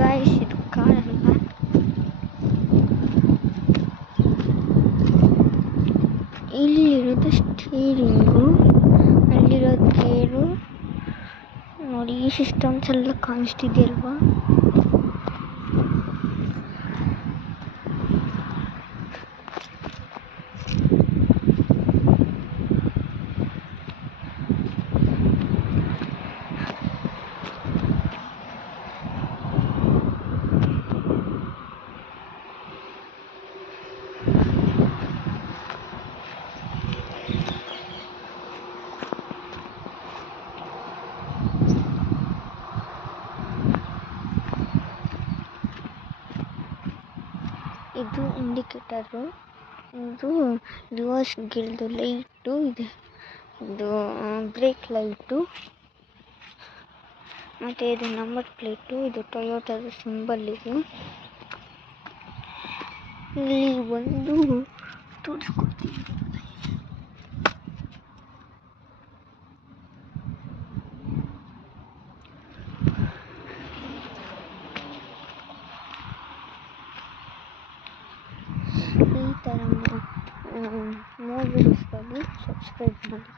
Guys, ಇದು ಕಾರಲ್ಲ, ಇಲ್ಲಿರೋದು steering, ಅಲ್ಲಿರೋದು ಗೇರು ನೋಡಿ. ಈ ಸಿಸ್ಟಮ್ಸ್ ಎಲ್ಲ ಕಾಣಿಸ್ತಿದೆಯಲ್ವಾ, ಇದು ಇಂಡಿಕೇಟರು, ಇದು ರಿವರ್ಸ್ ಗಿಲ್ದು ಲೈಟು ಇದೆ, ಇದು ಬ್ರೇಕ್ ಲೈಟು, ಮತ್ತು ಇದು ನಂಬರ್ ಪ್ಲೇಟು, ಇದು ಟೊಯೋಟದ ಸಿಂಬಲ್. ಇದು ಇಲ್ಲಿ ಒಂದು ತೋರಿಸ್ಕೊಡ್ತೀನಿ. ಈ ಥರ 3 ವಿಡಿಯೋಸ್ಗಾಗಿ ಸಬ್ಸ್ಕ್ರೈಬ್ ಮಾಡಿ.